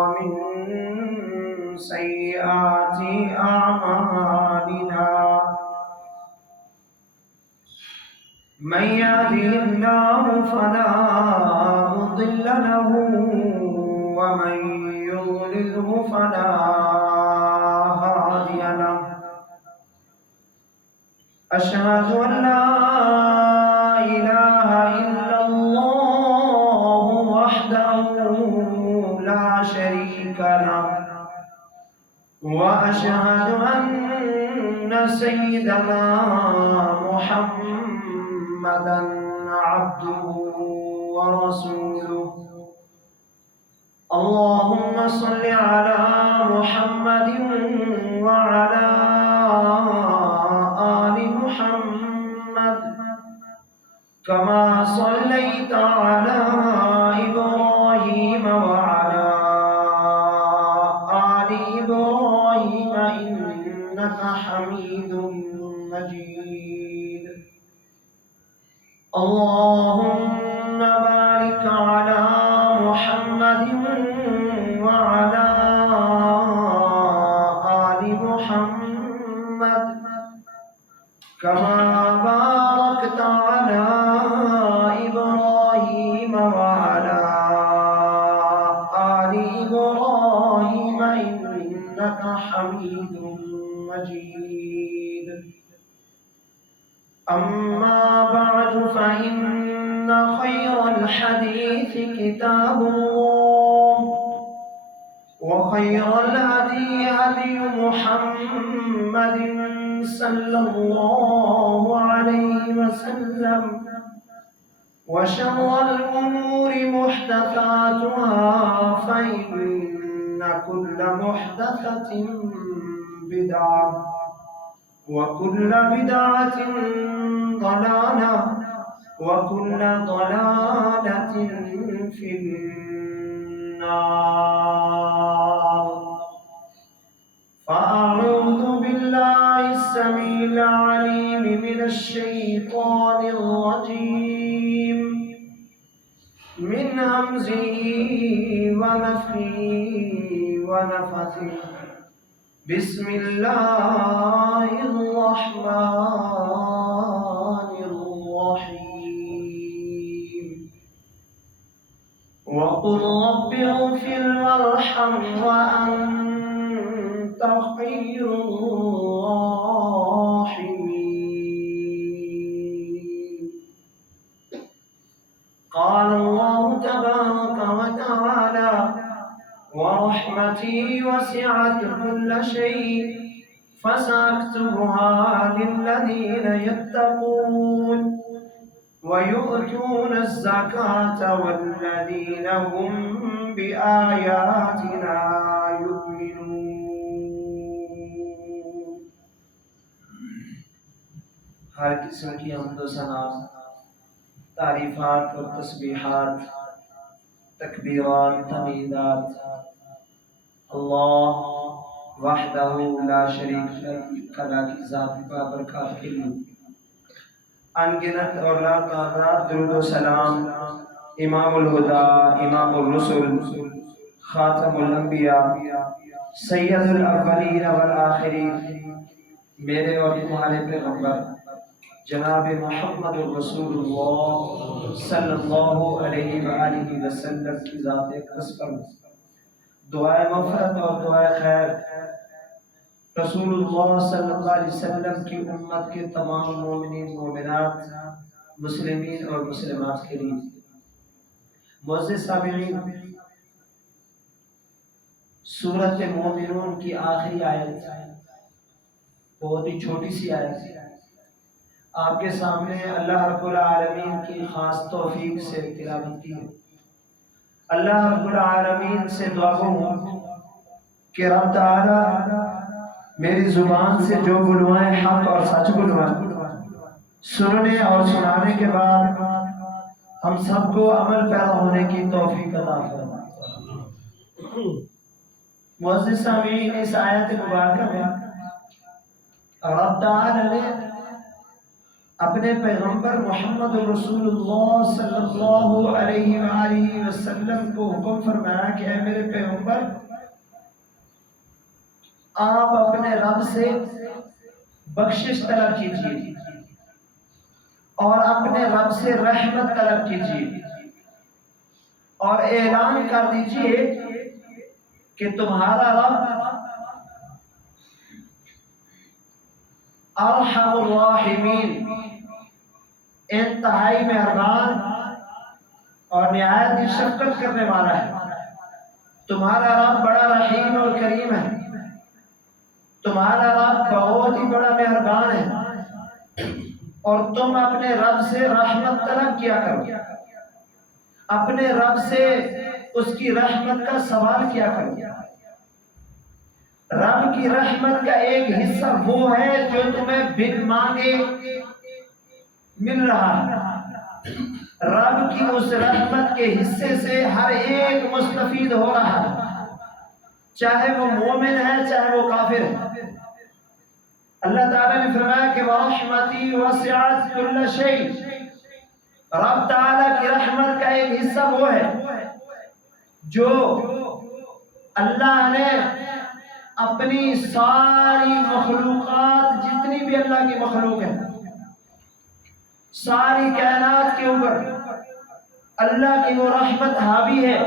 ومن سيئات أعمالنا من يهده الله فلا مضل له ومن يضلله فلا هادي له أشهد أن لا إله إلا الله وحده لا شريك له وأشهد أن سيدنا محمدا عبده ورسوله اللهم صل على محمد وعلى آل محمد كما صليت على إبراهيم وعلى آل إبراهيم إنك حميد مجيد اللهم بارك على محمد وعلى آل محمد كما باركت على إبراهيم وعلى آل إبراهيم إنك حميد مجيد أما بعد فإن خير الحديث كتاب الله وخير الهدي هدي محمد صلى الله عليه وسلم وشر الأمور محدثاتها فإن كل محدثة بدعة وكل بدعة ضلالة وكل ضلالة في النار فأعوذ بالله السميع العليم من الشيطان الرجيم من همزه ونفخه ونفثه بسم الله الرحمن الرحيم وقل رب اغفر وارحم وأنت خير الراحمين قال الله تبارك وتعالى ورحمتي وسعت كل شيء فسأكتبها للذين يتقون ويؤتون الزكاة والذين هم بآياتنا يؤمنون ہر قسم کی حمد و ثنا تعریفات اور تسبیحات تکبیرات تحمیدات اللہ وحدہ لا شریک له کی ذات بابرکات کے لیے انگنت اور لا تعداد درود و سلام امام الہدا امام الرسل خاتم الانبیاء سید الاولین والآخرین میرے اور تمہارے پیغمبر جناب محمد رسول اللہ صلی اللہ علیہ وآلہ وسلم کی ذات اقدس پر دعائے مغفرت اور دعائے خیر رسول اللہ صلی اللہ علیہ وسلم کی امت کے تمام مومنین مومنات مسلمین اور مسلمات کے لیے معزز سامعین سورۃ مومنون کی آخری آیت بہت ہی چھوٹی سی آیت آپ کے سامنے اللہ رب العالمین کی خاص توفیق سے تلاوت کی ہے۔ اللہ رب العالمین سے دعا ہوں کہ رب تعالی میری زبان سے جو بلوائیں حق اور سچ بلوائیں سننے اور سنانے کے بعد ہم سب کو عمل پیرا ہونے کی توفیق عطا فرمائے۔ معزز سامعین اس آیت مبارکہ میں رب تعالی نے اپنے پیغمبر محمد رسول اللہ صلی اللہ علیہ وآلہ وسلم کو حکم فرمایا کہ اے میرے پیغمبر، آپ اپنے رب سے بخشش طلب کیجیے اور اپنے رب سے رحمت طلب کیجیے اور اعلان کر دیجیے کہ تمہارا رب ارحم الراحمین، انتہائی مہربان اور نہایت ہی شفقت کرنے والا ہے۔ تمہارا رب بڑا رحیم اور کریم ہے، تمہارا رب بہت ہی بڑا مہربان ہے، اور تم اپنے رب سے رحمت طلب کیا کرو، اپنے رب سے اس کی رحمت کا سوال کیا کرو۔ رب کی رحمت کا ایک حصہ وہ ہے جو تمہیں بن مانگے مل رہا ہے، رب کی اس رحمت کے حصے سے ہر ایک مستفید ہو رہا ہے، چاہے وہ مومن ہے چاہے وہ کافر ہے۔ اللہ تعالیٰ نے فرمایا کہ وَرَحْمَتِي وَسِعَتْ كُلَّ شَيْءٍ، رب تعالیٰ کی رحمت کا ایک حصہ وہ ہے جو اللہ نے اپنی ساری مخلوقات، جتنی بھی اللہ کی مخلوق ہے، ساری کائنات کے اوپر اللہ کی وہ رحمت حاوی ہے،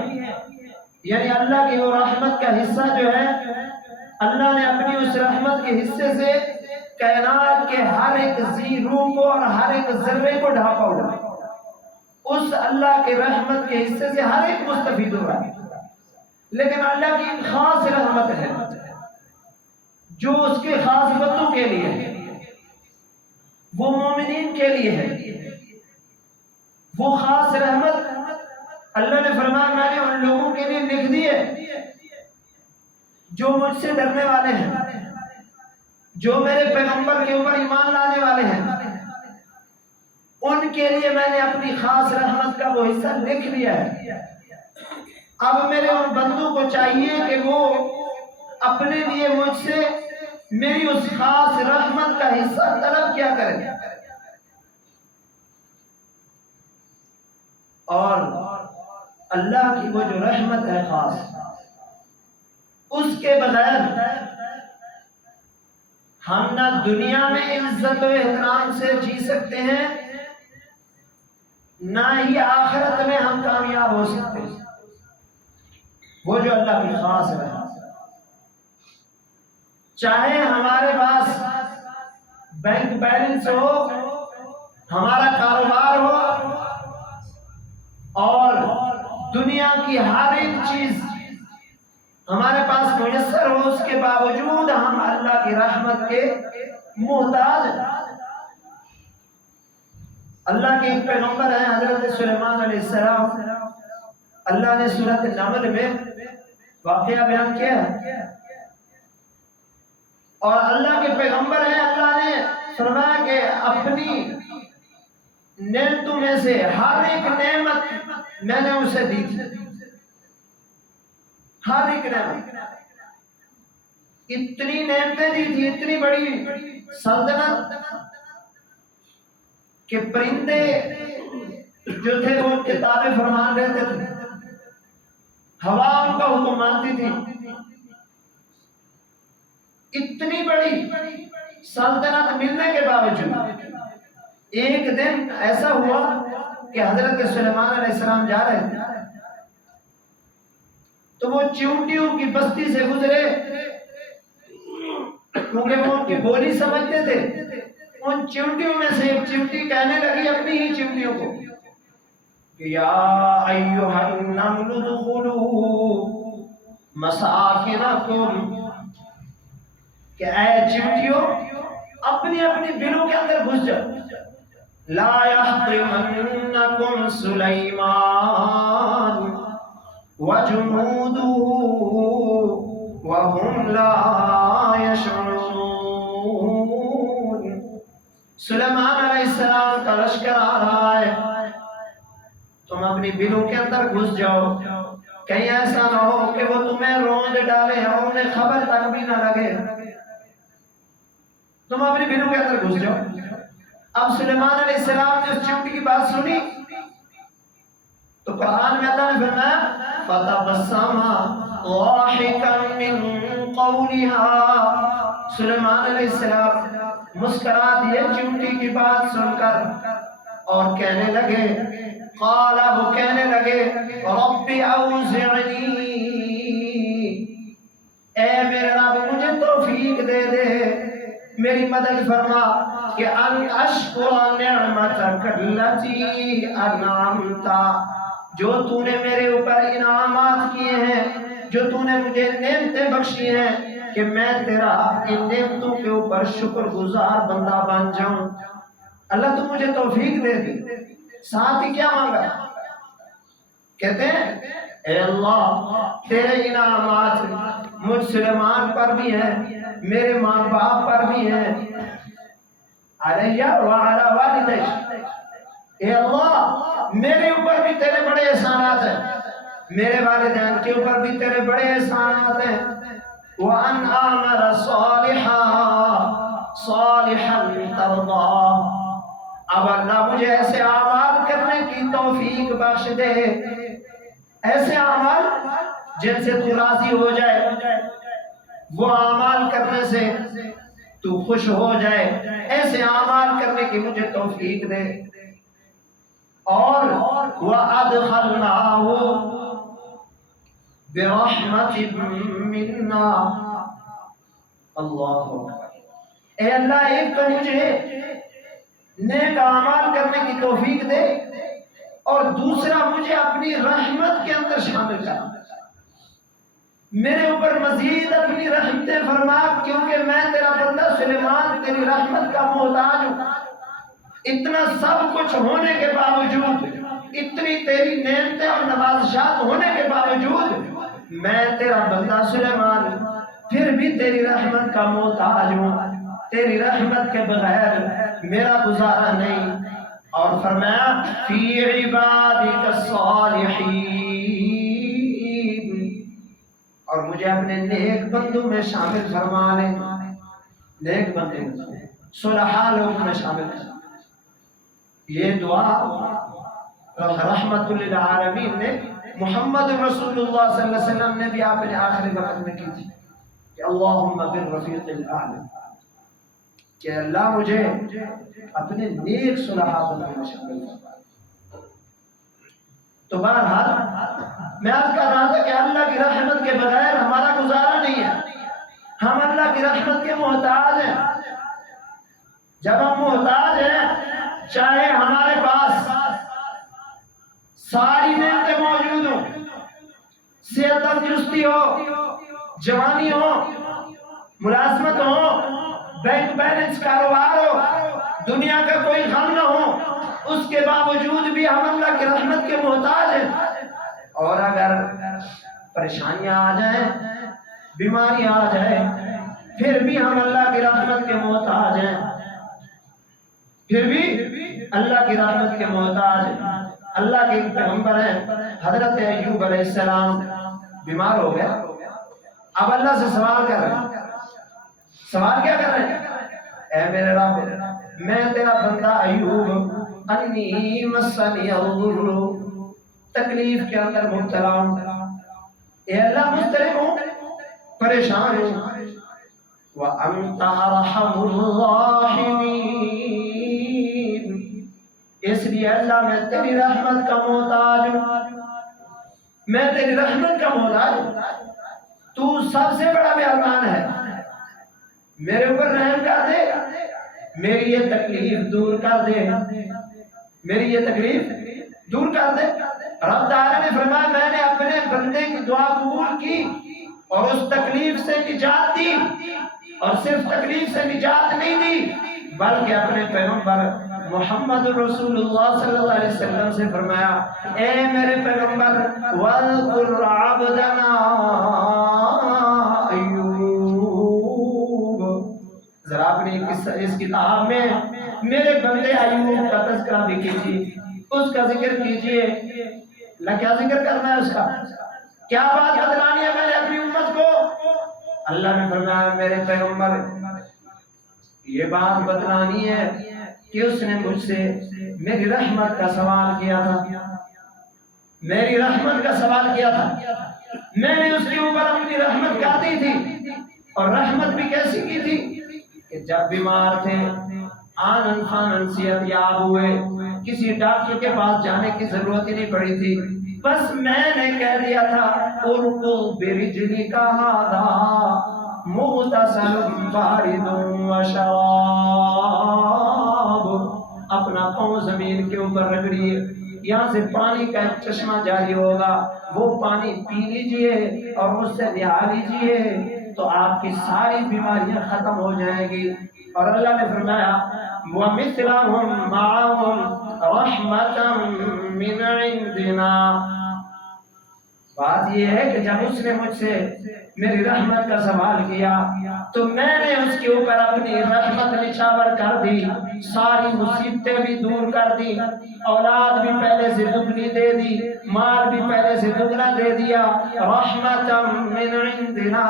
یعنی اللہ کی وہ رحمت کا حصہ جو ہے، اللہ نے اپنی اس رحمت کے حصے سے کائنات کے ہر ایک ذی روح کو اور ہر ایک ذرے کو ڈھانپا ہوا ہے۔ اس اللہ کے رحمت کے حصے سے ہر ایک مستفید ہو رہا ہے، لیکن اللہ کی ایک خاص رحمت ہے جو اس کے خاص بندوں کے لیے ہے، وہ مومنین کے لیے ہے۔ وہ خاص رحمت اللہ نے فرمایا میں نے ان لوگوں کے لیے لکھ دی ہے جو مجھ سے ڈرنے والے ہیں، جو میرے پیغمبر کے اوپر ایمان لانے والے ہیں، ان کے لیے میں نے اپنی خاص رحمت کا وہ حصہ لکھ لیا ہے۔ اب میرے ان بندوں کو چاہیے کہ وہ اپنے لیے مجھ سے میری اس خاص رحمت کا حصہ طلب کیا کریں، اور اللہ کی وہ جو رحمت ہے خاص، اس کے بغیر ہم نہ دنیا میں عزت و احترام سے جی سکتے ہیں، نہ ہی آخرت میں ہم کامیاب ہو سکتے ہیں۔ وہ جو اللہ کی خاص رحمت، چاہے ہمارے پاس بینک بیلنس ہو، ہمارا کاروبار ہو، اور دنیا کی ہر ایک چیز ہمارے پاس میسر ہو، اس کے باوجود ہم اللہ کی رحمت کے محتاج ہیں۔ اللہ کے ایک پیغمبر ہیں حضرت سلیمان علیہ السلام، اللہ نے سورۃ النمل میں واقعہ بیان کیا ہے، اور اللہ کے پیغمبر ہیں، اللہ نے فرمایا کہ اپنی نعمتوں میں سے ہر ایک نعمت میں نے اسے دی تھی، ہر ایک نعمت، اتنی نعمتیں دی تھی، اتنی بڑی سلطنت کہ پرندے جو تھے وہ کتاب فرمان رہتے تھے، ہوا ان کا حکم مانتی تھی۔ اتنی بڑی سلطنت ملنے کے باوجود ایک دن ایسا ہوا کہ حضرت سلیمان علیہ السلام جا رہے تھے تو وہ چیونٹیوں کی بستی سے گزرے، کیونکہ وہ ان کی بولی سمجھتے تھے۔ ان چیونٹیوں میں سے ایک چیونٹی کہنے لگی اپنی ہی چیونٹیوں کو کہ یا ایھا النمل ادخلوا مساکنکم، کہ اے چیونٹیوں اپنی اپنی بلوں کے اندر گھس جاؤ، لا یحطمنکم سلیمان وجنودہ وهم لا يشعرون۔ سلیمان علیہ السلام کا لشکر آ رہا ہے، تم اپنی بلوں کے اندر گھس جاؤ، کہیں ایسا نہ ہو کہ وہ تمہیں روند ڈالے اور انہیں خبر تک بھی نہ لگے، تم اپنی بلوں کے اندر گھس جاؤ۔ اب سلیمان علیہ السلام نے اس چیونٹی کی بات سنی تو قرآن میں اللہ نے فرمایا فَتَبَسَّمَ ضَاحِكًا مِّن قَوْلِهَا، سلیمان علیہ السلام مسکرا دیے چیونٹی کی بات سن کر اور کہنے لگے، قال، وہ کہنے لگے، رب اوزعنی، اے میرے رب مجھے توفیق دے دے، میری مدد فرما کہ ان اشکر نعمتک التی انعمت، جو تو نے میرے اوپر انعامات کیے ہیں، جو تو نے مجھے نعمتیں بخشی ہیں، کہ میں تیرا ان نعمتوں کے اوپر شکر گزار بندہ بن جاؤں۔ اللہ تو مجھے توفیق دے دی۔ ساتھ ہی کیا مانگا؟ کہتے ہیں اے اللہ تیرے انعامات مجھ سلیمان پر بھی ہیں، میرے ماں باپ پر بھی ہیں، علیہ وعلی والدی، اے اللہ میرے اوپر بھی تیرے بڑے احسانات ہیں، میرے والدین کے اوپر بھی تیرے بڑے احسانات ہیں، وَأَنْ أَعْمَلَ صَالِحًا تَرْضَاهُ، اب اللہ مجھے ایسے اعمال کرنے کی توفیق بخش دے، ایسے اعمال جن سے تو راضی ہو جائے، وہ اعمال کرنے سے تو خوش ہو جائے، ایسے اعمال کرنے کی مجھے توفیق دے، اور وَأَدْخَلْنَاهُ بِرَحْمَةٍ مِّنَّا، اللہ اکبر، اے اللہ ایک تو مجھے نیک اعمال کرنے کی توفیق دے، اور دوسرا مجھے اپنی رحمت کے اندر شامل کر، میرے اوپر مزید اپنی رحمتیں فرما، کیونکہ میں تیرا بندہ سلیمان تیری رحمت کا محتاج ہوں۔ اتنا سب کچھ ہونے کے باوجود، اتنی تیری نعمتیں اور نوازشات ہونے کے باوجود، میں تیرا بندہ سلیمان پھر بھی تیری رحمت کا محتاج ہوں، تیری رحمت کے بغیر میرا گزارا نہیں۔ اور فرمایا فی عبادک الصالحین، اور مجھے اپنے نیک بندوں میں شامل فرما لے، نیک بندوں میں صلحاء لوگوں میں شامل فرما۔ یہ دعا رحمت للعالمین نے محمد رسول اللہ صلی اللہ علیہ وسلم نے بھی اپنے آخری وقت میں کی تھی کہ اللہم بالرفیق الاعلی، کہ اللہ مجھے اپنے نیک صلحاء بندوں میں شامل فرما۔ تو بہرحال میں عرض کر رہا تھا کہ اللہ کی رحمت کے بغیر ہمارا گزارا نہیں ہے، ہم اللہ کی رحمت کے محتاج ہیں۔ جب ہم محتاج ہیں، چاہے ہمارے پاس ساری نعمتیں موجود ہوں، صحت تندرستی ہو، جوانی ہو، ملازمت ہو، بینک بیلنس کاروبار ہو، دنیا کا کوئی غم نہ ہو، اس کے باوجود بھی ہم اللہ کی رحمت کے محتاج ہیں۔ اور اگر پریشانیاں آ جائیں، بیماری آ جائے، پھر بھی ہم اللہ کی رحمت کے محتاج ہیں، پھر بھی اللہ کی رحمت کے محتاج ہیں۔ اللہ کے پیغمبر ہیں حضرت ایوب علیہ السلام، بیمار ہو گیا، اب اللہ سے سوال کر رہے ہیں۔ سوال کیا کر رہے ہیں؟ اے میرے رب، میں تیرا بندہ ایوب، انی مسنی الضر، تکلیف کے اندر مبتلا ہوں، اے اللہ مضطرب ہوں، پریشان ہوں، وَأَنْتَ أَرْحَمُ الرَّاحِمِينَ، اس لیے اللہ میں تیری رحمت کا محتاج ہوں، میں تیری رحمت کا محتاج ہوں، تو سب سے بڑا مہربان ہے، میرے اوپر رحم کر دے، میری یہ تکلیف دور کر دے، میری یہ تکلیف دور کر دے۔ رب تعالیٰ نے فرمایا میں نے اپنے بندے کی دعا قبول کی اور اس تکلیف سے نجات دی، اور صرف تکلیف سے نجات نہیں دی بلکہ اپنے پیغمبر محمد رسول اللہ صلی اللہ علیہ وسلم سے فرمایا اے میرے پیغمبر وَاذْكُرْ عَبْدَنَا ایوب، ذرا اپنی اس کتاب میں میرے بندے ایوب کا تذکرہ بھی کیجیے، اس کا ذکر کیجیے۔ اللہ کیا ذکر کرنا ہے اس کا؟ کیا بات بتلانی ہے میں نے اپنی امت کو؟ اللہ نے فرمایا میرے پیغمبر یہ بات بتلانی ہے کہ اس نے مجھ سے میری رحمت کا سوال کیا تھا، میری رحمت کا سوال کیا تھا، میں نے اس کے اوپر اپنی رحمت کا دی تھی، اور رحمت بھی کیسی کی تھی کہ جب بیمار تھے آنن فانن صحت یاب ہوئے، کسی ڈاکٹر کے پاس جانے کی ضرورت ہی نہیں پڑی تھی، بس میں نے کہہ دیا تھا ارکو برجلک ھذا مغتسل بارد وشراب، اپنا پاؤں زمین کے اوپر رگڑیے، یہاں سے پانی کا ایک چشمہ جاری ہوگا، وہ پانی پی لیجئے اور اس سے نہا لیجئے تو آپ کی ساری بیماریاں ختم ہو جائیں گی۔ اور اللہ نے فرمایا وَمِثْلَهُمْ مَعَهُمْ رَحْمَةً مِّنْ عِنْدِنَا۔ بات یہ ہے کہ جب اس نے مجھ سے میری رحمت کا سوال کیا تو میں نے اس کے اوپر اپنی رحمت نچھاور کر دی، ساری مصیبتیں بھی دور کر دی، اولاد بھی پہلے سے دگنی دے دی، مال بھی پہلے سے دگنا دے دیا، رحمتا من عندنا،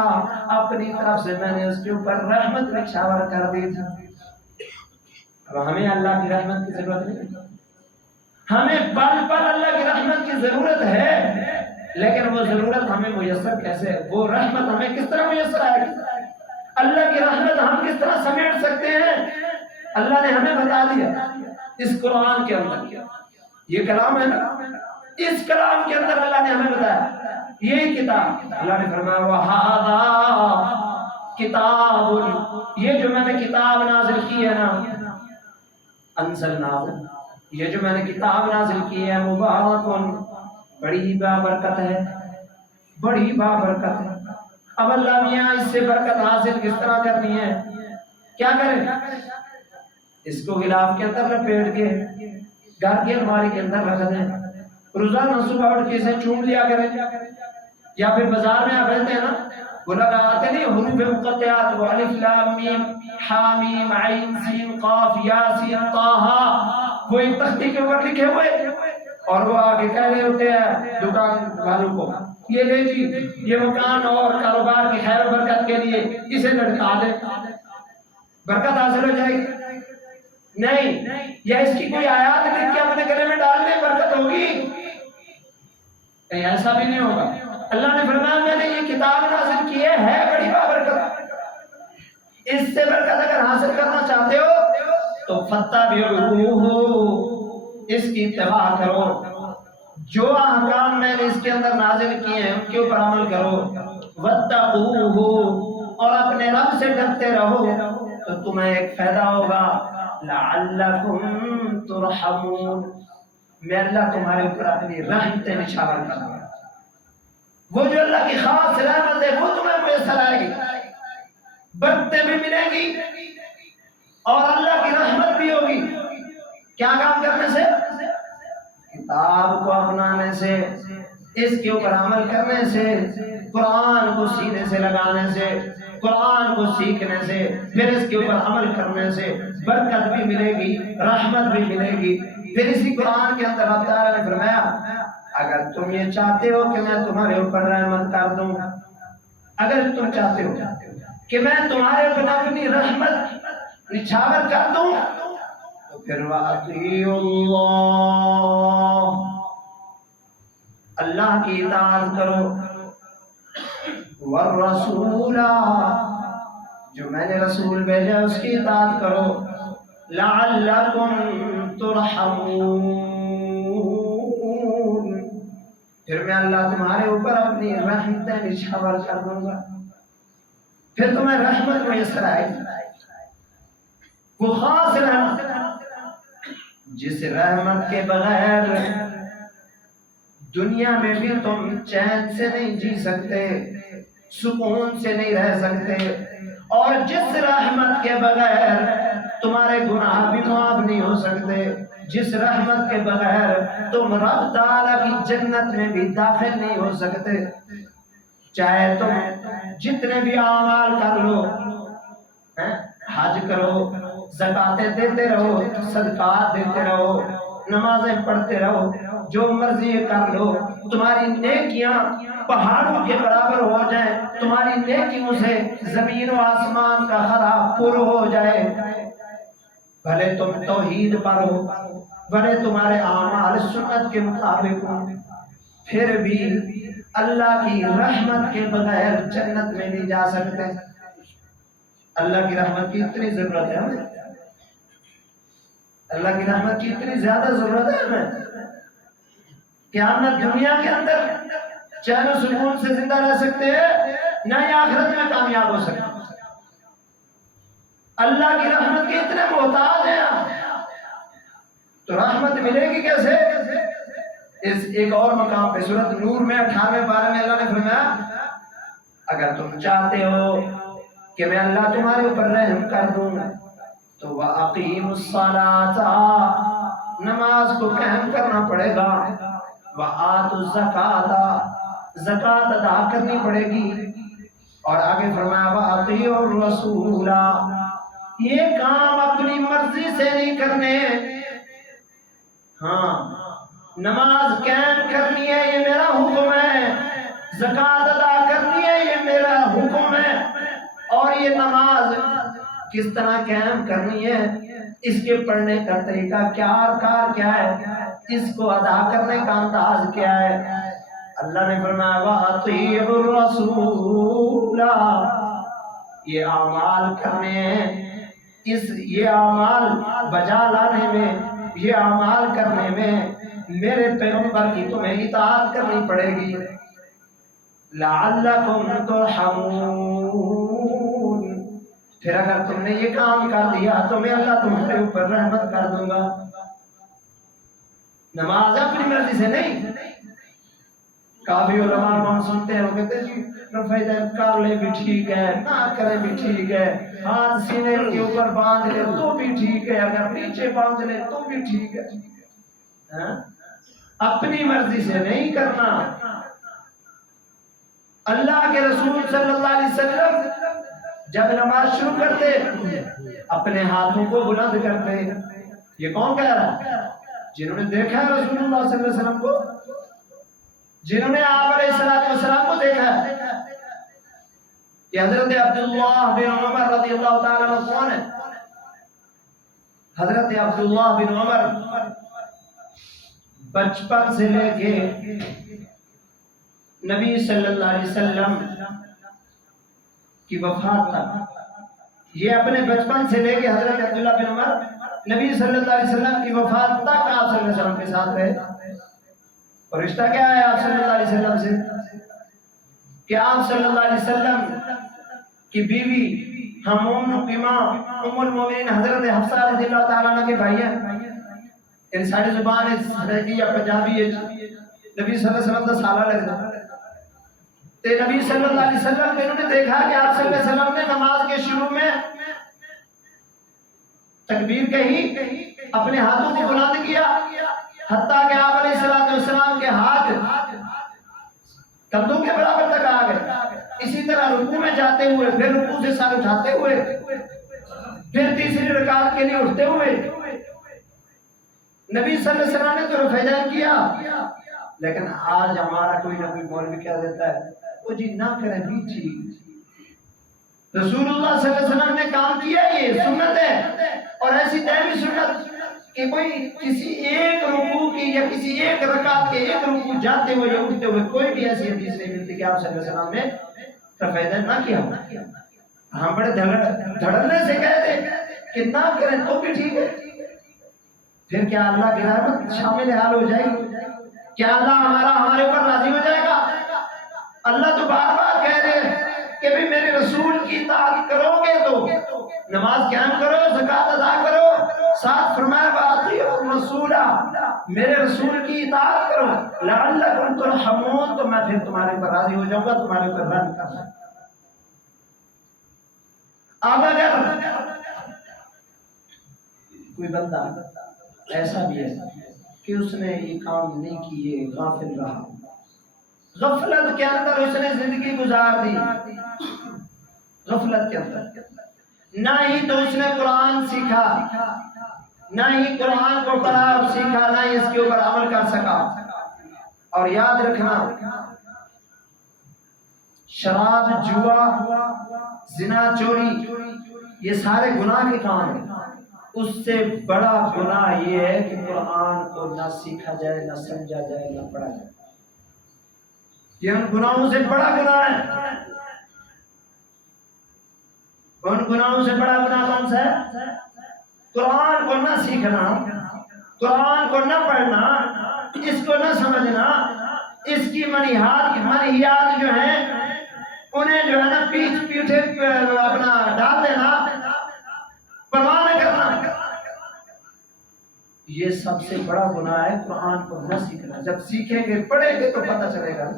اپنی طرف سے میں نے اس کے اوپر رحمت نچھاور کر دی تھی۔ اب ہمیں اللہ کی رحمت کی ضرورت نہیں، ہمیں پل پل اللہ کی رحمت کی ضرورت ہے، لیکن وہ ضرورت ہمیں میسر کیسے ہے، وہ رحمت ہمیں کس طرح میسر آئے گی، اللہ کی رحمت ہم کس طرح سمیٹ سکتے ہیں؟ اللہ نے ہمیں بتا دیا اس قرآن کے اندر، یہ کلام ہے نا، اس کلام کے اندر اللہ نے ہمیں بتایا یہی کتاب، اللہ نے فرمایا وَهَذَا کتاب، یہ جو میں نے کتاب نازل کی ہے نا، انزلناہ، یہ جو میں نے کتاب نازل کی ہے مبارکن، بڑی بابرکت ہے، بڑی بابرکت ہے۔ اب اللہ میاں اس سے برکت حاصل کس طرح کرنی ہے، کیا کریں؟ اس کو غلاف کے اندر لپیٹ کے گھر کی الماری کے اندر رکھ دیں، روزانہ صبح اٹھ کے اسے چوم لیا کریں، یا پھر بازار میں آپ رہتے ہیں نا، وہ لگاتے نہیں حروف مقطعات، وہ الف لام میم حامیم عین سین قاف یاسین طٰ، وہ ایک تختی کے اوپر لکھے ہوئے، اور وہ آگے کہہ رہے ہوتے ہیں دکان والوں کو یہ لے جی، یہ مکان اور کاروبار کی خیر و برکت کے لیے اسے لٹکا دے، برکت حاصل ہو جائے گی؟ نہیں، یا اس کی کوئی آیات لکھ کے اپنے گلے میں ڈال دیں برکت ہوگی؟ ایسا بھی نہیں ہوگا۔ اللہ نے فرمایا میں نے یہ کتاب نازل کی ہے بڑی بابرکت، اس سے برکت اگر حاصل کرنا چاہتے ہو تو فَاتَّبِعُوهُ، اس کی اتباع کرو، جو احکام میں نے اس کے اندر نازل کیے ہیں ان کے اوپر عمل کرو، وَاتَّقُوهُ، اور اپنے رب سے ڈرتے رہو تو تمہیں ایک فائدہ ہوگا، لَعَلَّكُمْ تُرْحَمُونَ، میں اللہ تمہارے اوپر اپنی رحمتیں نچھاور کروں گا، وہ جو اللہ کی خاص رحمت ہے وہ تمہیں میسر آئے گی، برکتیں بھی ملیں گی اور اللہ کی رحمت بھی ہوگی۔ کیا کام کرنے سے؟ کتاب کو اپنانے سے، اس کے اوپر عمل کرنے سے، قرآن کو سینے سے لگانے سے، قرآن کو سیکھنے سے، پھر اس کے اوپر عمل کرنے سے برکت بھی ملے گی، رحمت بھی ملے گی۔ پھر اسی قرآن کے اندر اللہ تعالیٰ نے فرمایا اگر تم یہ چاہتے ہو کہ میں تمہارے اوپر رحمت کر دوں، اگر تم چاہتے ہو کہ میں تمہارے اوپر اپنی رحمت نچھاور کر دوں تو پھر وَأَطِیعُوا اللَّهَ، اللہ کی اطاعت کرو، وَالرَّسُولَ، جو میں نے رسول بھیجا اس کی اطاعت کرو، لَعَلَّكُمْ تُرْحَمُونَ، پھر میں اللہ تمہارے اوپر اپنی رحمتیں نچھاور کر دوں گا، پھر تمہیں رحمت میسر آئے گی، وہ خاص رحمت جس رحمت کے بغیر دنیا میں بھی تم چین سے نہیں جی سکتے، سکون سے نہیں رہ سکتے، اور جس رحمت کے بغیر تمہارے گناہ بھی معاف نہیں ہو سکتے، جس رحمت کے بغیر تم رب تعالیٰ کی جنت میں بھی داخل نہیں ہو سکتے، چاہے تم جتنے بھی اعمال کر لو، حج کرو، زکاتیں دیتے رہو، صدقات دیتے رہو، نمازیں پڑھتے رہو، جو مرضی کر لو، تمہاری نیکیاں پہاڑوں کے برابر ہو جائیں، تمہاری نیکیوں سے زمین و آسمان کا خلا پر ہو جائے، بھلے تم توحید پر ہو، بھلے تمہارے اعمال سنت کے مطابق ہو، پھر بھی اللہ کی رحمت کے بغیر جنت میں نہیں جا سکتے۔ اللہ کی رحمت کی اتنی ضرورت ہے ہمیں، اللہ کی رحمت کی اتنی زیادہ ضرورت ہے ہمیں کہ ہم نہ دنیا کے اندر چین و سکون سے زندہ رہ سکتے ہیں، نہ ہی آخرت میں کامیاب ہو سکتے۔ اللہ کی رحمت کے اتنے محتاج ہیں تو رحمت ملے گی کیسے؟ اس ایک اور مقام پہ سورۃ نور میں 98 پارے میں اللہ نے فرمایا اگر تم چاہتے ہو کہ میں اللہ تمہارے اوپر رحم کر دوں تو وَأَقِيمُوا الصَّلَاةَ، نماز کو قائم کرنا پڑے گا، وَآتُوا الزَّكَاةَ، زکوٰۃ ادا کرنی پڑے گی، اور آگے فرمایا وَأَطِيعُوا الرَّسُولَ، یہ کام اپنی مرضی سے نہیں کرنے، ہاں نماز قائم کرنی ہے یہ میرا حکم ہے، زکوٰۃ ادا کرنی ہے یہ میرا حکم ہے، اور یہ نماز کس طرح قائم کرنی ہے، اس کے پڑھنے کا طریقہ کیا کار کیا ہے، اس کو ادا کرنے کا انداز کیا ہے۔ اللہ نے فرمایا وَأَطِيعُوا الرَّسُولَ، یہ اعمال کرنے ہیں، یہ اعمال بجا لانے میں، یہ اعمال کرنے میں میرے پیغمبر کی تمہیں اطاعت کرنی پڑے گی۔ لَعَلَّكُمْ تُرْحَمُونَ، پھر اگر تم نے یہ کام کر دیا تو میں اللہ تمہارے اوپر رحمت کر دوں گا۔ نماز اپنی مرضی سے نہیں، کافی علماء ہم سنتے ہیں وہ کہتے ہیں جی رفع دین کر لے بھی ٹھیک ہے، نہ کرے بھی ٹھیک ہے، ہاتھ سینے کے اوپر باندھ لے تو بھی ٹھیک ہے، اگر نیچے باندھ لے تو بھی ٹھیک ہے۔ اپنی مرضی سے نہیں کرنا۔ اللہ کے رسول صلی اللہ علیہ وسلم جب نماز شروع کرتے اپنے ہاتھوں کو بلند کرتے۔ یہ کون کہہ رہا ہے؟ جنہوں نے دیکھا ہے رسول اللہ صلی اللہ علیہ وسلم کو، جنہوں نے آپ علیہ السلام کو دیکھا ہے۔ یہ حضرت عبداللہ بن عمر رضی اللہ تعالیٰ عنہ کون ہے؟ حضرت عبداللہ بن عمر بچپن سے لے کے نبی صلی اللہ علیہ وسلم کی وفات تک، یہ اپنے بچپن سے لے کے حضرت عبداللہ بن عمر نبی صلی اللہ علیہ وسلم کی وفات تک آپ صلی اللہ علیہ وسلم کے ساتھ رہے۔ اور رشتہ کیا ہے آپ صلی اللہ علیہ وسلم سے؟ کہ آپ صلی اللہ علیہ وسلم کی بیوی ہم کی ماں ام المومنین حضرت حفصہ رضی اللہ تعالیٰ عنہ کے بھائی ہیں۔ ان ساری زبان سریکی یا پنجابی ہے، نبی صلی اللہ علیہ وسلم کا سالہ لگتا تے نبی صلی اللہ علیہ وسلم نے انہوں نے دیکھا کہ آپ صلی اللہ علیہ وسلم نے نماز کے شروع میں تکبیر کہی، اپنے ہاتھوں کو بلند کیا، حتیٰ کہ آپ علیہ السلام کے ہاتھ کندھوں کے برابر تک آ گئے۔ اسی طرح رکوع میں جاتے ہوئے، پھر رکوع سے سر اٹھاتے ہوئے، پھر تیسری رکعت کے لیے اٹھتے ہوئے نبی صلی اللہ علیہ وسلم نے تو رفع دین کیا۔ لیکن آج ہمارا کوئی نہ کوئی مولوی کیا دیتا ہے، وہ جی نہ کریں بھی ٹھیک۔ رسول اللہ صلی اللہ علیہ وسلم نے کام کیا، یہ سنت ہے، اور ایسی دائمی سنت کہ کوئی کسی ایک رکوع کی یا کسی ایک رکعت کے ایک رکوع جاتے ہوئے یا اٹھتے ہوئے کوئی بھی ایسی حدیث نہیں ملتی کہ آپ صلی اللہ علیہ وسلم نے رفع دین نہ کیا۔ ہم بڑے دھڑلے سے کہتے کہ نہ کریں تو بھی ٹھیک ہے، پھر کیا اللہ کی رحمت شامل حال ہو جائے گی؟ کیا اللہ ہمارے اوپر راضی ہو جائے گا؟ اللہ تو بار بار کہہ رہے ہیں کہ بھی میرے رسول کی اطاعت کرو گے تو نماز قائم کرو، زکوٰۃ ادا کرو، ساتھ فرمایا وَأَطِيعُوا الرَّسُولَ، میرے رسول کی اطاعت کرو، لَعَلَّكُمْ تُرْحَمُونَ، تو میں پھر تمہارے اوپر راضی ہو جاؤں گا، تمہارے اوپر رحم کروں گا۔ اب اگر کوئی بندہ ایسا بھی ہے کہ اس نے یہ کام نہیں کیے، غافل رہا، غفلت کے اندر اس نے زندگی گزار دی، غفلت کے اندر نہ ہی تو اس نے قرآن سیکھا، نہ ہی قرآن کو پڑھا اور سیکھا، نہ ہی اس کے اوپر عمل کر سکا۔ اور یاد رکھنا، شراب، جوا، زنا، چوری، یہ سارے گناہ کے کام ہیں، اس سے بڑا گناہ یہ ہے کہ قرآن کو نہ سیکھا جائے، نہ سمجھا جائے، نہ پڑھا جائے۔ یہ ان گناہوں سے بڑا گناہ ہے۔ ان گناہوں سے بڑا گناہ کون سا ہے؟ قرآن کو نہ سیکھنا، قرآن کو نہ پڑھنا، اس کو نہ سمجھنا، اس کی منہیات جو ہیں انہیں جو ہے نا پیچھے اپنا ڈال دینا، پرواہ نہ کرنا، یہ سب سے بڑا گناہ ہے قرآن کو نہ سیکھنا۔ جب سیکھیں گے پڑھیں گے تو پتہ چلے گا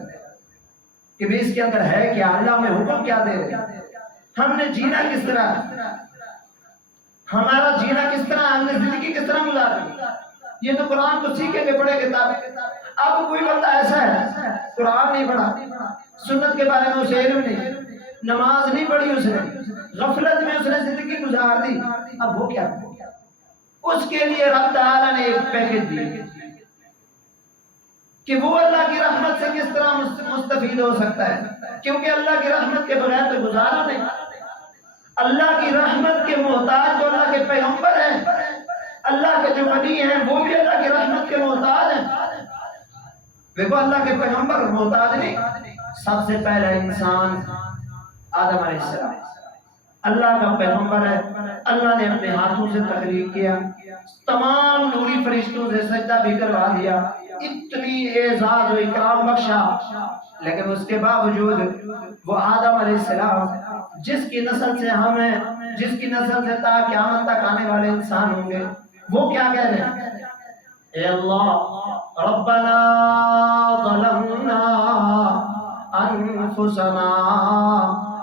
کہ بھی اس کے اندر ہے کیا، اللہ میں حکم کیا دے رہے، ہم نے جینا کس طرح، ہمارا جینا کس طرح، ہم نے زندگی کس طرح گزارنی، یہ تو قرآن کو سیکھیں گے پڑھیں گے تب۔ اب کوئی بندہ ایسا ہے قرآن نہیں پڑھا، سنت کے بارے میں اسے علم نہیں، نماز نہیں پڑھی اس نے، غفلت میں اس نے زندگی گزار دی، اب وہ کیا؟ اس کے لیے رب تعالیٰ نے ایک پیکج دی کہ وہ اللہ کی رحمت سے کس طرح مستفید ہو سکتا ہے، کیونکہ اللہ کی رحمت کے بغیر تو گزارا نہیں۔ اللہ کی رحمت کے محتاج تو اللہ کے پیغمبر ہیں، اللہ کے جو ولی ہیں وہ بھی اللہ کی رحمت کے محتاج ہیں۔ دیکھو اللہ کے پیغمبر محتاج نہیں، سب سے پہلا انسان آدم علیہ السلام اللہ کا پیغمبر ہے، اللہ نے اپنے ہاتھوں سے تخلیق کیا، تمام نوری فرشتوں سے سجدہ بھی کروا دیا، اتنی اعزاز و اکرام بخشا، لیکن اس کے باوجود وہ آدم علیہ السلام جس کی نسل سے ہم ہیں، جس کی نسل سے تا قیامت تک آنے والے انسان ہوں گے، وہ کیا کہہ رہے ہیں؟ اے اللہ ربنا ظلمنا انفسنا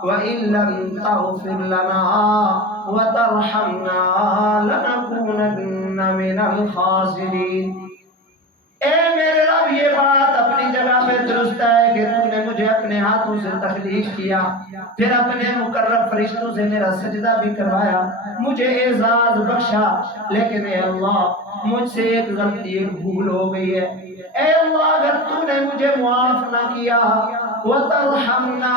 وَإِن لَّمْ تَغْفِرْ لَنَا وَتَرْحَمْنَا لَنَكُونَنَّ مِنَ الْخَاسِرِينَ۔ اے میرے رب یہ بات اپنی جگہ پہ درست ہے کہ تو نے مجھے اپنے ہاتھوں سے تخلیق کیا، پھر اپنے مقرب فرشتوں سے میرا سجدہ بھی کروایا، مجھے اعزاز بخشا، لیکن اے اللہ مجھ سے ایک غلطی، ایک بھول ہو گئی ہے، اے اللہ اگر تو نے مجھے معاف نہ کیا، وَتَرْحَمْنَا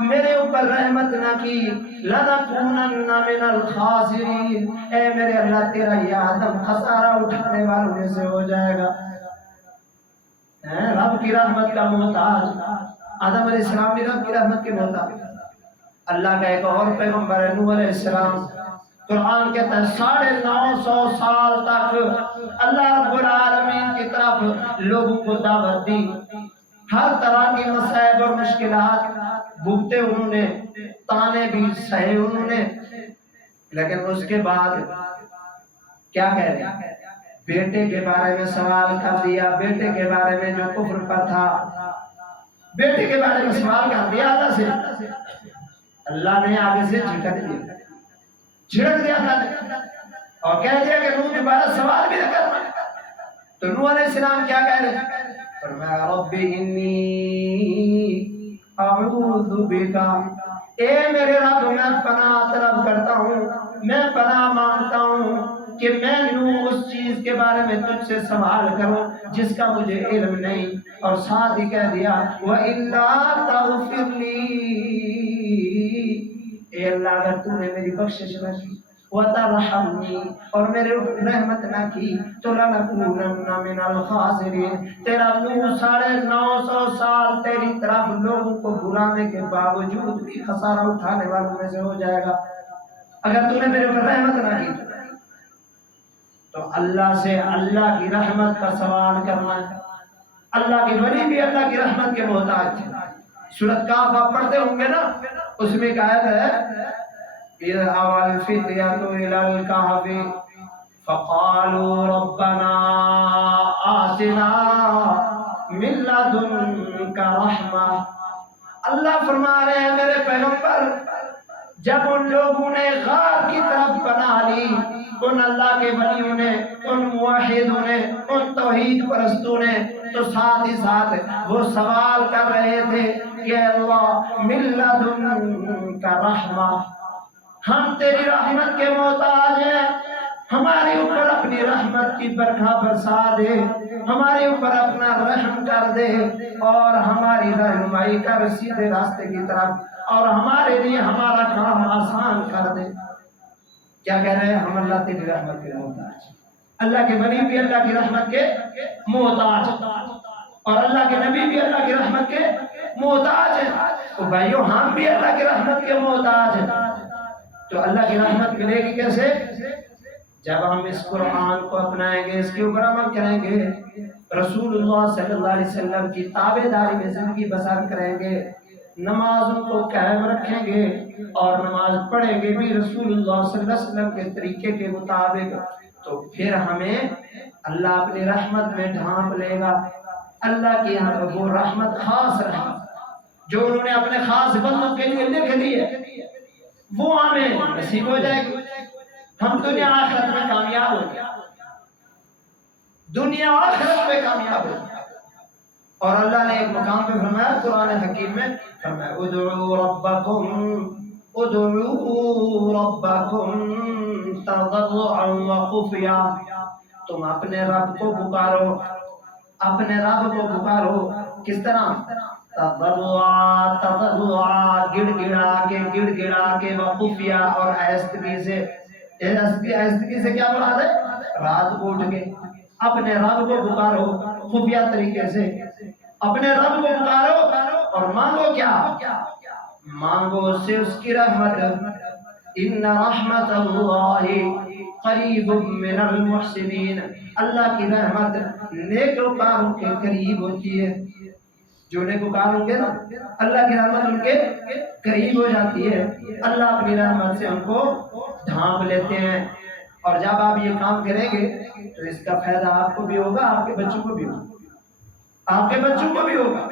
میرے اوپر رحمت نہ کی، لَنَكُونَنَّ مِنَ الْخَاسِرِينَ اے میرے اللہ تیرا یہ آدم خسارہ اٹھانے والوں میں سے ہو جائے گا۔ رب کی رحمت کا محتاج آدم علیہ السلام بھی رب کی رحمت کے محتاج۔ اللہ کا ایک اور پیغمبر ہے نوح علیہ السلام، قرآن کہتا ہے 950 سال تک اللہ رب العالمین کی طرف لوگوں کو دعوت دی، ہر طرح کی مصائب اور مشکلات بھگتے انہوں نے، تانے بھی سہے انہوں نے، لیکن اس کے بعد کیا کہہ رہے ہیں؟ بیٹے کے بارے میں سوال کر دیا، بیٹے کے بارے میں جو کفر پر تھا، بیٹے کے بارے میں سوال کر دیا اللہ سے، اللہ نے آگے سے جھڑک دیا اور کہہ دیا کہ نوح دوبارہ سوال بھی نہ کرنا۔ تو نوح علیہ السلام کیا کہہ رہے ہیں؟ فرمایا رب انی اعوذ بکا، اے میرے رب میں پناہ طلب کرتا ہوں، میں پناہ مانگتا ہوں کہ میں نوح اس چیز کے بارے میں تجھ سے سوال کروں جس کا مجھے علم نہیں، اور ساتھ ہی کہہ دیا وَإِلَّا تَغْفِرْ لِي، اے اللہ اگر تو نے میری بخشش نہ کی، وَتَرْحَمْنِي اور میرے اوپر رحمت نہ کی، تو لَنَكُونَنَّ مِنَ الْخَاسِرِينَ تیرا نوح 950 سال تیری طرف لوگوں کو بلانے کے باوجود بھی خسارہ اٹھانے والوں میں سے ہو جائے گا اگر تو نے میرے اوپر رحمت نہ کی۔ تو اللہ سے اللہ کی رحمت کا سوال کرنا ہے۔ اللہ کے ولی بھی اللہ کی رحمت کے محتاج تھے۔ سورۃ کہف آپ پڑھتے ہوں گے نا، اس میں ایک آیت ہے اِذْ أَوَى الْفِتْيَةُ إِلَى الْكَهْفِ فَقَالُوا رَبَّنَا آتِنَا مِن لَّدُنكَ رَحْمَةً۔ اللہ فرما رہے ہیں میرے پیغمبر، جب ان لوگوں نے غار کی طرف پناہ لی، ان اللہ کے ولیوں نے، ان موحدوں نے، ان توحید پرستوں نے، تو ساتھ ہی ساتھ وہ سوال کر رہے تھے کہ اللہ من لدنک رحمہ، ہم تیری رحمت کے محتاج ہیں، ہمارے اوپر اپنی رحمت کی برکھا برسا دے، ہمارے اوپر اپنا رحم کر دے اور ہماری رہنمائی کر سیدھے راستے کی طرف، اور ہمارے لیے ہمارا کام آسان کر دے۔ کیا کہہ رہے ہیں؟ ہم اللہ تیری رحمت کے محتاج، اللہ کے ولی بھی اللہ کی رحمت کے محتاج، اور اللہ کے نبی بھی اللہ کی رحمت کے محتاج ہیں۔ تو بھائیو ہم بھی اللہ کی رحمت کے محتاج ہیں۔ تو اللہ کی رحمت ملے گی کیسے؟ جب ہم اس قرآن کو اپنائیں گے، اس کے اوپر عمل کریں گے، رسول اللہ صلی اللہ علیہ وسلم کی تابعداری میں زندگی بسر کریں گے، نمازوں کو قائم رکھیں گے اور نماز پڑھیں گے بھی رسول اللہ صلی اللہ علیہ وسلم کے طریقے کے مطابق، تو پھر ہمیں اللہ اپنی رحمت میں ڈھانپ لے گا۔ اللہ کی وہ رحمت خاص رحمت جو انہوں نے اپنے خاص بندوں کے لیے لکھ دی ہے، وہ ہمیں نصیب ہو جائے گی۔ ہم دنیا آخرت میں کامیاب ہو گئے، دنیا آخرت میں کامیاب ہو گئے۔ اور اللہ نے ایک مقام پہ فرمایا قرآن حکیم میں فرمایا ادعوا ربکم تضرعا وخفیا، تم اپنے رب کو پکارو، اپنے رب کو پکارو کس طرح؟ تضرعا گڑ گڑا کے وخفیا، اور آہستگی سے۔ آہستگی سے کیا مراد ہے؟ رات کو اٹھ کے اپنے رب کو پکارو، خفیہ طریقے سے اپنے رب کو پکارو، اور مانگو کیا؟ مانگو اس سے اس کی رحمت۔ ان رحمت اللہ قریب من المحسنین، اللہ کی رحمت نیکوکاروں کے قریب ہوتی ہے۔ جو نیکوکار ہوں گے نا، اللہ کی رحمت ان کے قریب ہو جاتی ہے، اللہ اپنی رحمت سے ان کو ڈھانپ لیتے ہیں۔ اور جب آپ یہ کام کریں گے تو اس کا فائدہ آپ کو بھی ہوگا، آپ کے بچوں کو بھی ہوگا، آپ کے بچوں کو بھی ہوگا۔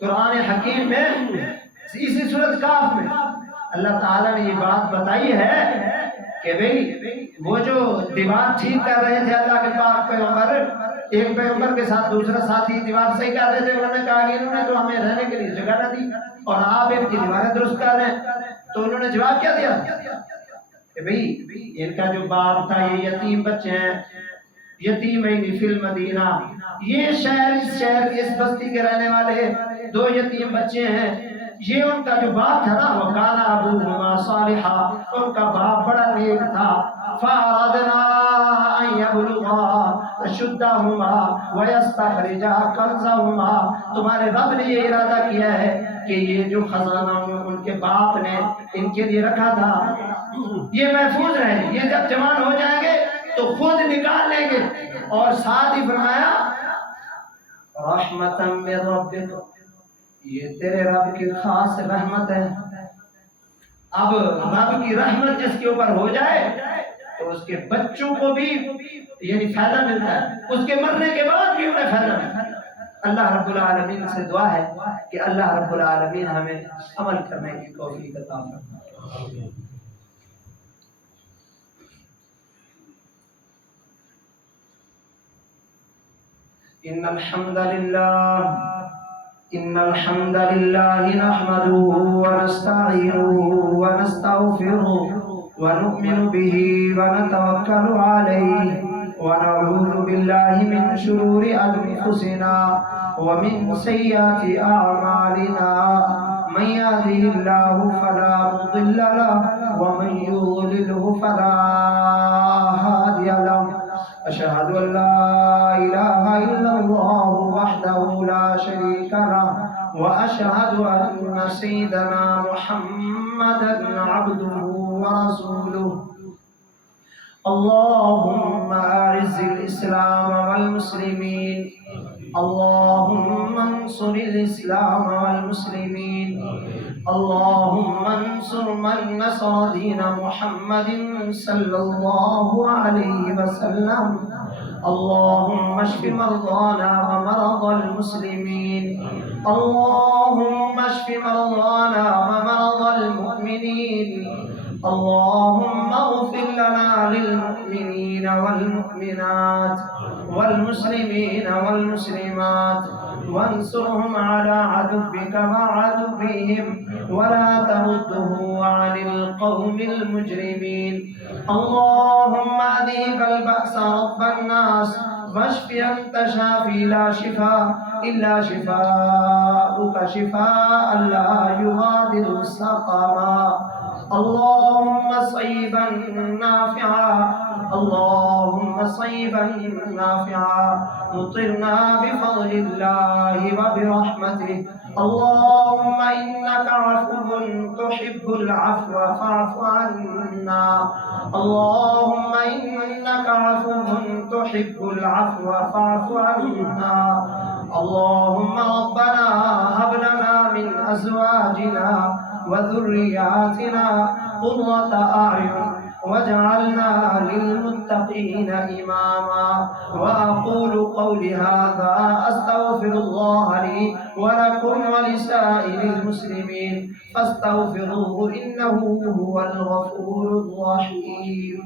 قرآن حکیم میں اسی سورۃ کاف میں اللہ تعالیٰ نے یہ بات بتائی ہے کہ بھئی وہ جو دیوار ٹھیک کر رہے تھے اللہ کے پاک پیغمبر، ایک پیغمبر کے ساتھ دوسرا ساتھی دیوار صحیح کر رہے تھے، انہوں نے کہا کہ انہوں نے تو ہمیں رہنے کے لیے جگہ نہ دی اور آپ ان کی دیواریں درست کر رہے ہیں۔ تو انہوں نے جواب کیا دیا کہ بھئی ان کا جو باپ تھا یہ یتیم بچے ہیں، یتیمین فی المدینہ، یہ شہر اس بستی کے رہنے والے دو یتیم بچے ہیں، یہ ان کا جو باپ تھا نا وکانا ابوہما صالحا، ان کا باپ بڑا نیک تھا، فارادنا ان یبلغا اشدہما ویستخرجا کنزہما، تمہارے رب نے یہ ارادہ کیا ہے کہ یہ جو خزانہ ان کے باپ نے ان کے لیے رکھا تھا یہ محفوظ رہے، یہ جب جوان ہو جائیں گے تو خود نکال لیں گے۔ اور ساتھ ہی فرمایا رحمتا من ربک، یہ تیرے رب کی خاص رحمت ہے۔ اب رب کی رحمت جس کے اوپر ہو جائے تو اس کے بچوں کو بھی یعنی فائدہ ملتا ہے، اس کے مرنے کے بعد بھی انہیں فائدہ ملتا ہے۔ اللہ رب العالمین سے دعا ہے کہ اللہ رب العالمین ہمیں عمل کرنے کی توفیق عطا فرمائے۔ ان الحمد لله نحمده ونستعينه ونستغفره ونؤمن به ونتوكل عليه ونعوذ بالله من شرور أنفسنا ومن سيئات أعمالنا، من يهده الله فلا مضل له ومن يضلله فلا هادي له، أشهد أن لا إله إلا الله وحده لا شريك له، وأشهد أن سيدنا محمدا عبده ورسوله۔ اللهم أعز الإسلام والمسلمين، اللهم انصر الإسلام والمسلمين، اللهم انصر من نصر دين محمد صلى الله عليه وسلم، اللهم اشف مرضانا ومرضى المسلمين، اللهم اشف مرضانا ومرضى المؤمنين، اللهم اغفر لنا للمؤمنين والمؤمنات والمسلمين والمسلمات، وانصرهم على عدوك وعدوهم ولا ترده عن القوم المجرمين، اللهم اذهب البأس رب الناس واشف أنت شافي لا شفاء إلا شفاءك شفاء لا يغادر سقما، اللهم صيبا نافعا اللهم صيبا نافعا مطرنا بفضل الله وبرحمته اللهم إنك عفو تحب العفو فاعف عنا اللهم إنك عفو تحب العفو فاعف عنا اللهم ربنا هب لنا من أزواجنا وذرياتنا قرة أعين واجعلنا للمتقين إماما وأقول قولي هذا أستغفر الله لي ولكم ولسائر المسلمين فاستغفروه إنه هو الغفور الرحيم.